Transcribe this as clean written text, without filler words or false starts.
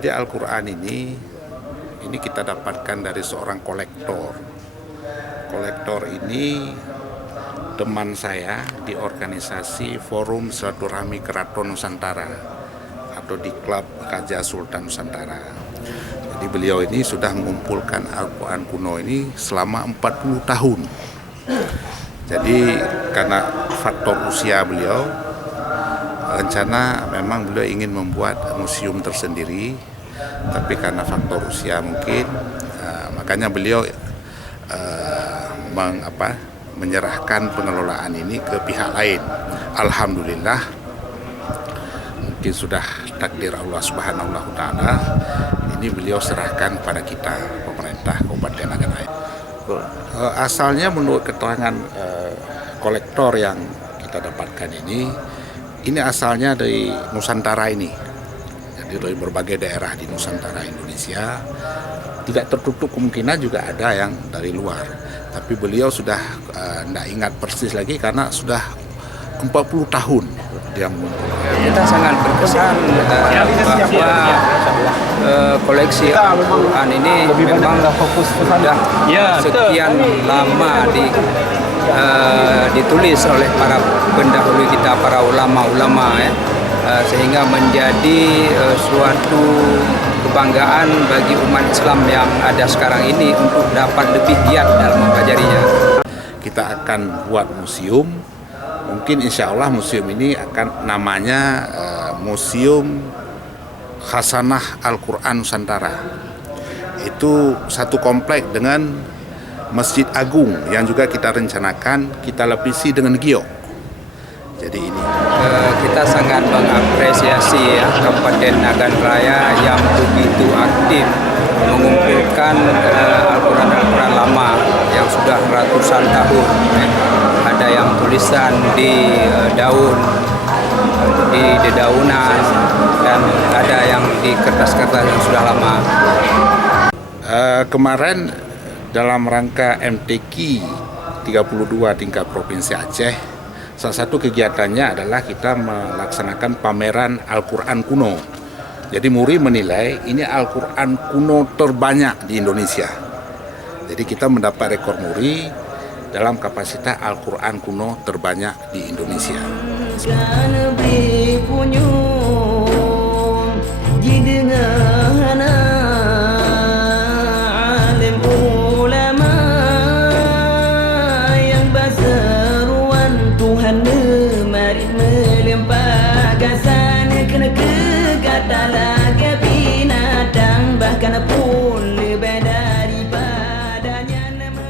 Jadi Al-Quran ini kita dapatkan dari seorang kolektor. Kolektor ini teman saya di organisasi Forum Silaturahmi Keraton Nusantara atau di Klub Raja Sultan Nusantara. Jadi beliau ini sudah mengumpulkan Al-Quran kuno ini selama 40 tahun. Jadi karena faktor usia beliau, rencana memang beliau ingin membuat museum tersendiri, tapi karena faktor usia mungkin, makanya beliau menyerahkan pengelolaan ini ke pihak lain. Alhamdulillah, mungkin sudah takdir Allah Subhanahu wa Ta'ala, ini beliau serahkan pada kita, pemerintah Kabupaten Nagan Ayam. Asalnya menurut keterangan kolektor yang kita dapatkan ini asalnya dari Nusantara ini. Jadi dari berbagai daerah di Nusantara Indonesia. Tidak tertutup kemungkinan juga ada yang dari luar. Tapi beliau sudah tidak ingat persis lagi karena sudah 40 tahun dia mengumpulkan. Kita sangat berkesan bahwa koleksi Al-Quran ini memang sudah sekian lama ditulis oleh para pendahulu kita, para ulama-ulama ya, sehingga menjadi suatu kebanggaan bagi umat Islam yang ada sekarang ini untuk dapat lebih giat dalam mempelajarinya. Kita akan buat museum, mungkin insya Allah museum ini akan namanya Museum Khasanah Al-Quran Nusantara. Itu satu komplek dengan Masjid Agung yang juga kita rencanakan kita lapisi dengan giok. Jadi ini kita sangat mengapresiasi ya, Kabupaten Nagan Raya yang begitu aktif mengumpulkan Al-Quran lama yang sudah ratusan tahun. Ada yang tulisan di daun, di dedaunan, dan ada yang di kertas-kertas yang sudah lama. Kemarin dalam rangka MTQ 32 tingkat Provinsi Aceh, salah satu kegiatannya adalah kita melaksanakan pameran Al-Quran kuno. Jadi Muri menilai ini Al-Quran kuno terbanyak di Indonesia. Jadi kita mendapat rekor Muri dalam kapasitas Al-Quran kuno terbanyak di Indonesia. Tuhan mari melimpahkan sana kena kegatalan.